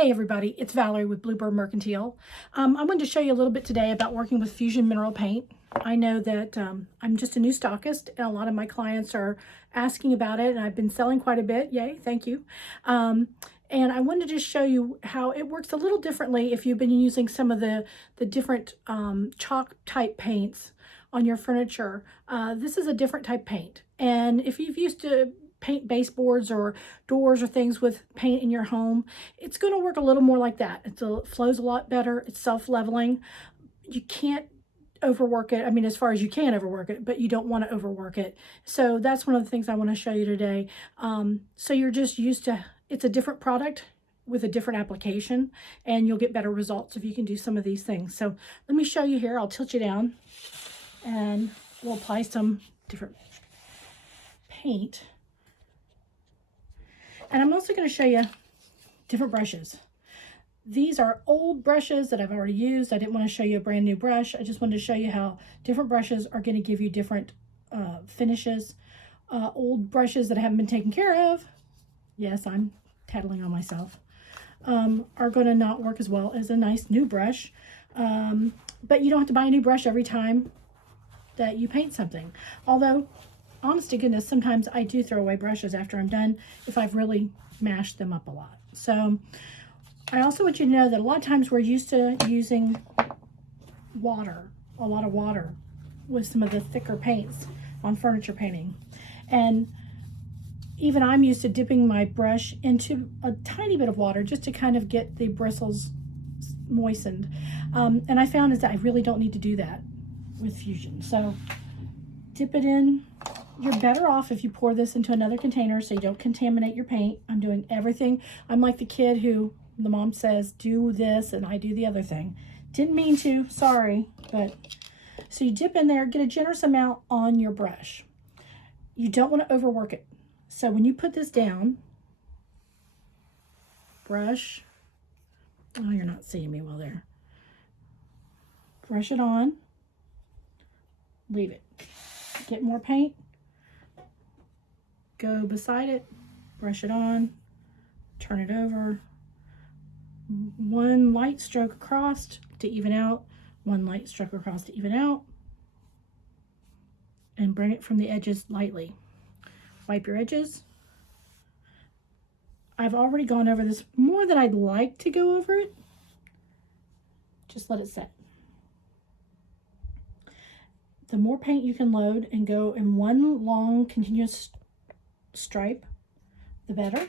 Hey everybody, it's Valerie with Bluebird Mercantile. I wanted to show you a little bit today about working with Fusion Mineral Paint. I know that I'm just a new stockist and a lot of my clients are asking about it, and I've been selling quite a bit. Yay, thank you. And I wanted to just show you how it works a little differently if you've been using some of the different chalk type paints on your furniture. This is a different type paint. And if you've used to paint baseboards or doors or things with paint in your home, it's going to work a little more like that. It flows a lot better. It's self-leveling. You can't overwork it. I mean, as far as you can overwork it, but you don't want to overwork it. So that's one of the things I want to show you today. So you're just used to, it's a different product with a different application, and you'll get better results if you can do some of these things. So let me show you here. I'll tilt you down and we'll apply some different paint. And I'm also going to show you different brushes. These are old brushes that I've already used. I didn't want to show you a brand new brush. I just wanted to show you how different brushes are going to give you different finishes. Old brushes that haven't been taken care of, yes, I'm tattling on myself, are going to not work as well as a nice new brush. But you don't have to buy a new brush every time that you paint something. Although, honest to goodness, sometimes I do throw away brushes after I'm done if I've really mashed them up a lot. So I also want you to know that a lot of times we're used to using water, a lot of water with some of the thicker paints on furniture painting. And even I'm used to dipping my brush into a tiny bit of water just to kind of get the bristles moistened. And I found is that I really don't need to do that with Fusion. So dip it in. You're better off if you pour this into another container so you don't contaminate your paint. I'm doing everything. I'm like the kid who the mom says, do this, and I do the other thing. Didn't mean to, sorry. But so you dip in there, get a generous amount on your brush. You don't want to overwork it. So when you put this down, brush, oh, you're not seeing me well there. Brush it on, leave it. Get more paint, go beside it, brush it on, turn it over. One light stroke across to even out, one light stroke across to even out, and bring it from the edges lightly. Wipe your edges. I've already gone over this more than I'd like to go over it. Just let it set. The more paint you can load and go in one long continuous stripe, the better. I'll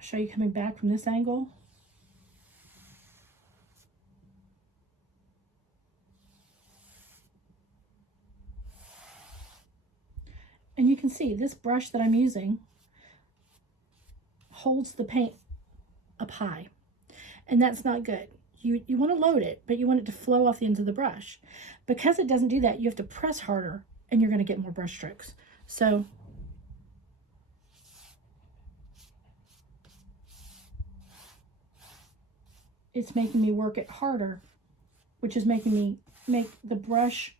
show you coming back from this angle. And you can see this brush that I'm using holds the paint up high, and that's not good. You want to load it, but you want it to flow off the ends of the brush. Because it doesn't do that, you have to press harder, and you're going to get more brush strokes. So it's making me work it harder, which is making me make the brush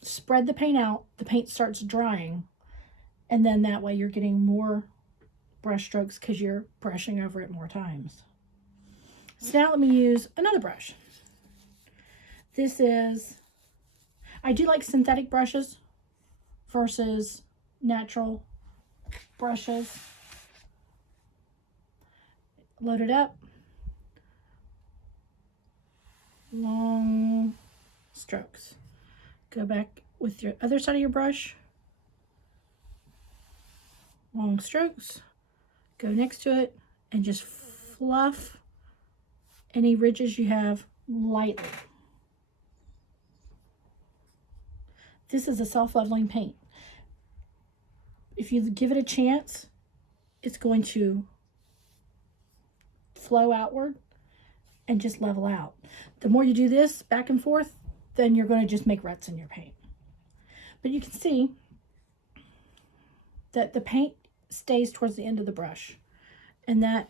spread the paint out. The paint starts drying, and then that way you're getting more brush strokes because you're brushing over it more times. So now let me use another brush. This is, I do like synthetic brushes versus natural brushes. Load it up. Long strokes. Go back with your other side of your brush. Long strokes. Go next to it and just fluff any ridges you have lightly. This is a self-leveling paint. If you give it a chance, it's going to flow outward and just level out. The more you do this back and forth, then you're going to just make ruts in your paint. But you can see that the paint stays towards the end of the brush, and that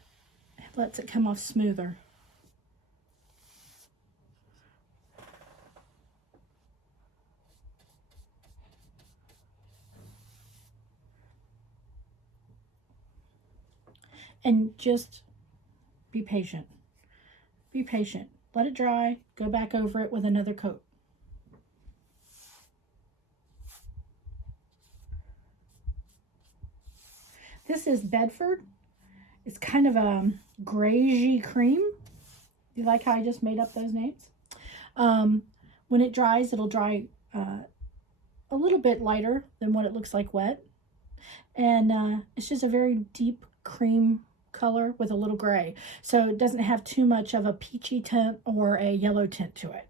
lets it come off smoother. And just Be patient. Be patient. Let it dry. Go back over it with another coat. This is Bedford. It's kind of a grayish cream. You like how I just made up those names? When it dries, it'll dry a little bit lighter than what it looks like wet. And it's just a very deep cream color with a little gray. So it doesn't have too much of a peachy tint or a yellow tint to it.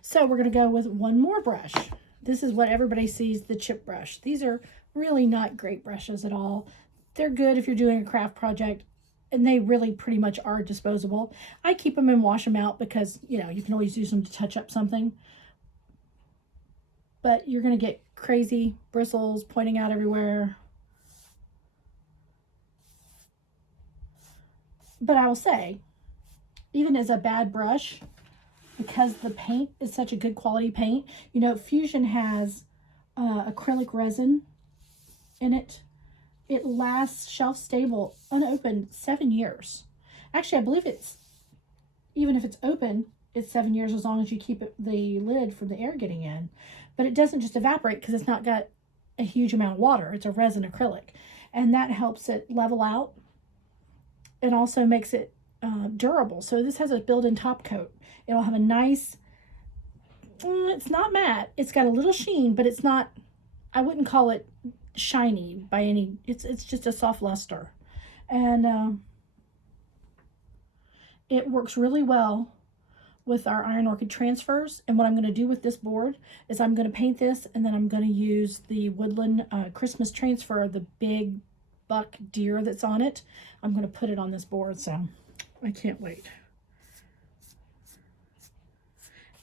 So we're going to go with one more brush. This is what everybody sees, the chip brush. These are really not great brushes at all. They're good if you're doing a craft project, and they really pretty much are disposable. I keep them and wash them out because, you know, you can always use them to touch up something. But you're going to get crazy bristles pointing out everywhere. But I will say, even as a bad brush, because the paint is such a good quality paint, you know, Fusion has acrylic resin in it. It lasts shelf stable, unopened, 7 years. Actually, I believe it's, even if it's open, it's 7 years as long as you keep the lid from the air getting in. But it doesn't just evaporate because it's not got a huge amount of water. It's a resin acrylic. And that helps it level out and also makes it durable. So this has a built-in top coat. It'll have a nice, it's not matte. It's got a little sheen, but it's not, I wouldn't call it shiny by any, it's just a soft luster. And it works really well with our Iron Orchid transfers. And what I'm going to do with this board is I'm going to paint this, and then I'm going to use the Woodland Christmas transfer, the big buck deer that's on it. I'm going to put it on this board, so I can't wait.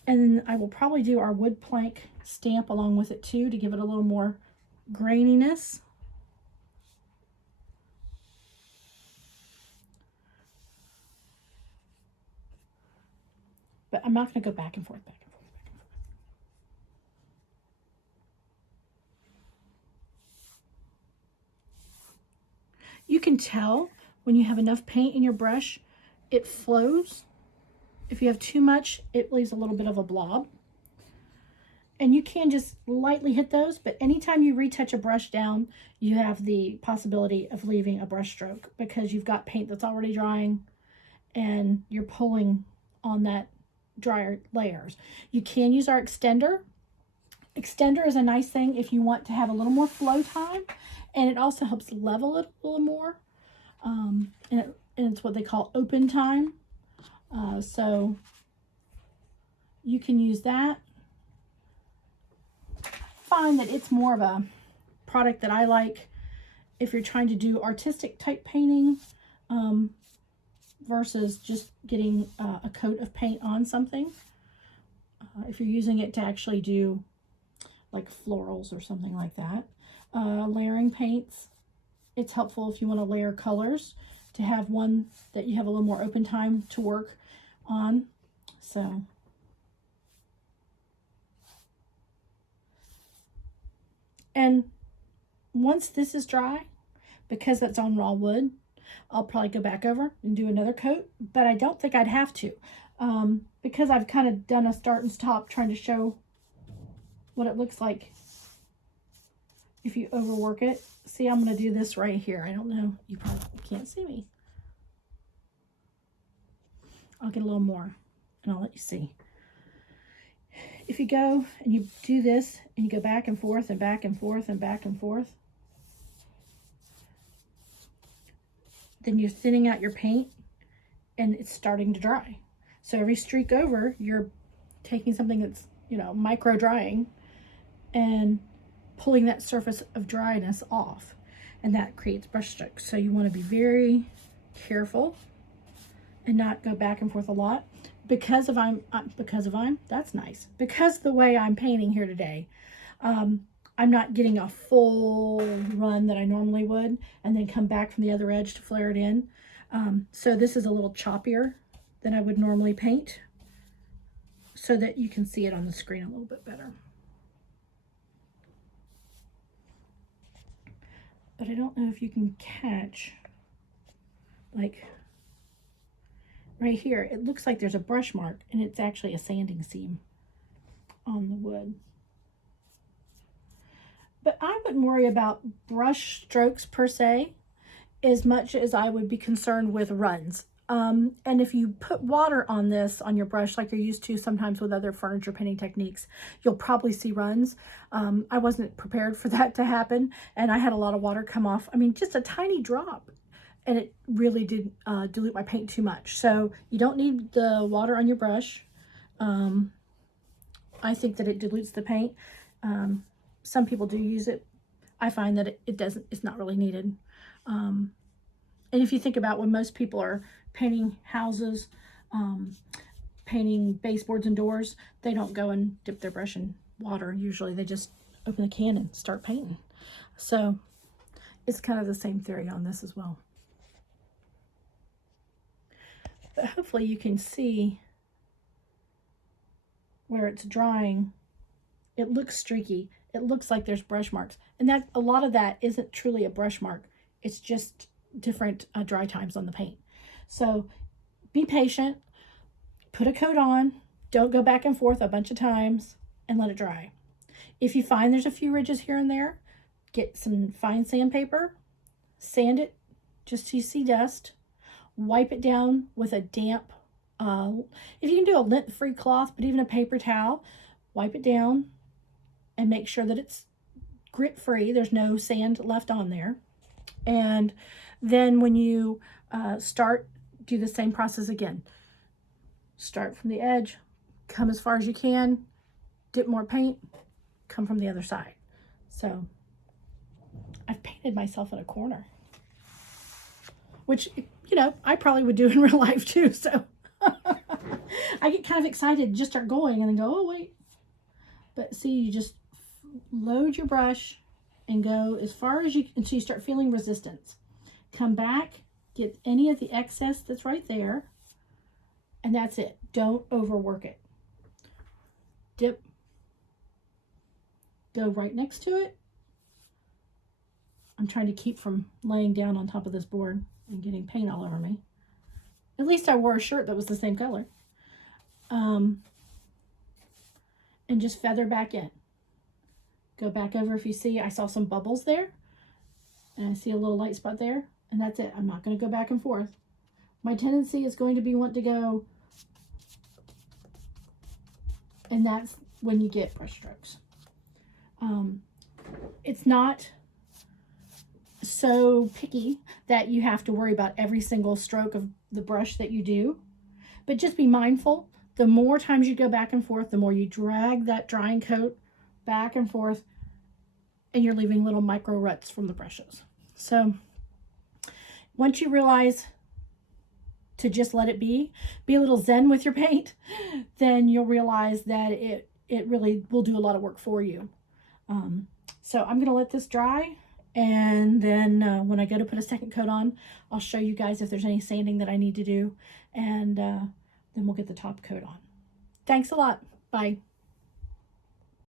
And then I will probably do our wood plank stamp along with it too, to give it a little more graininess. But I'm not going to go back and forth, back and forth, back and forth. You can tell when you have enough paint in your brush, it flows. If you have too much, it leaves a little bit of a blob. And you can just lightly hit those, but anytime you retouch a brush down, you have the possibility of leaving a brush stroke because you've got paint that's already drying and you're pulling on that drier layers. You can use our extender. Extender is a nice thing if you want to have a little more flow time, and it also helps level it a little more. And it's what they call open time. So you can use that. Find that it's more of a product that I like if you're trying to do artistic type painting versus just getting a coat of paint on something. If you're using it to actually do like florals or something like that. Layering paints, it's helpful if you want to layer colors, to have one that you have a little more open time to work on. So and once this is dry, because that's on raw wood, I'll probably go back over and do another coat, but I don't think I'd have to because I've kind of done a start and stop trying to show what it looks like if you overwork it. See, I'm going to do this right here. I don't know. You probably can't see me. I'll get a little more and I'll let you see. If you go and you do this and you go back and forth and back and forth and back and forth, then you're thinning out your paint and it's starting to dry. So every streak over, you're taking something that's, you know, micro drying and pulling that surface of dryness off, and that creates brush strokes. So you want to be very careful and not go back and forth a lot. Because that's nice. Because the way I'm painting here today, I'm not getting a full run that I normally would and then come back from the other edge to flare it in. So this is a little choppier than I would normally paint so that you can see it on the screen a little bit better. But I don't know if you can catch, like, right here, it looks like there's a brush mark, and it's actually a sanding seam on the wood. But I wouldn't worry about brush strokes per se as much as I would be concerned with runs. And if you put water on this, on your brush, like you're used to sometimes with other furniture painting techniques, you'll probably see runs. I wasn't prepared for that to happen, and I had a lot of water come off. I mean, just a tiny drop, and it really did dilute my paint too much. So you don't need the water on your brush. I think that it dilutes the paint. Some people do use it. I find that it's not really needed. And if you think about when most people are painting houses, painting baseboards and doors, they don't go and dip their brush in water. Usually they just open the can and start painting. So it's kind of the same theory on this as well. But hopefully you can see where it's drying. It looks streaky. It looks like there's brush marks. And that a lot of that isn't truly a brush mark. It's just different dry times on the paint. So be patient, put a coat on, don't go back and forth a bunch of times, and let it dry. If you find there's a few ridges here and there, get some fine sandpaper, sand it just so you see dust, wipe it down with a damp, if you can do a lint-free cloth, but even a paper towel, wipe it down and make sure that it's grit-free. There's no sand left on there. And then when you start, do the same process again. Start from the edge, come as far as you can, dip more paint, come from the other side. So I've painted myself in a corner, which, you know, I probably would do in real life too. So I get kind of excited, just start going and then go, oh, wait. But see, you just load your brush and go as far as you can until you start feeling resistance. Come back, get any of the excess that's right there, and that's it. Don't overwork it. Dip, go right next to it. I'm trying to keep from laying down on top of this board and getting paint all over me. At least I wore a shirt that was the same color. And just feather back in. Go back over if you see, I saw some bubbles there. And I see a little light spot there. And that's it. I'm not going to go back and forth. My tendency is going to be want to go. And that's when you get brush strokes. It's not so picky that you have to worry about every single stroke of the brush that you do. But just be mindful. The more times you go back and forth, the more you drag that drying coat back and forth, and you're leaving little micro ruts from the brushes. So once you realize to just let it be a little zen with your paint, then you'll realize that it really will do a lot of work for you. So I'm going to let this dry, and then when I go to put a second coat on, I'll show you guys if there's any sanding that I need to do, and then we'll get the top coat on. Thanks a lot. Bye.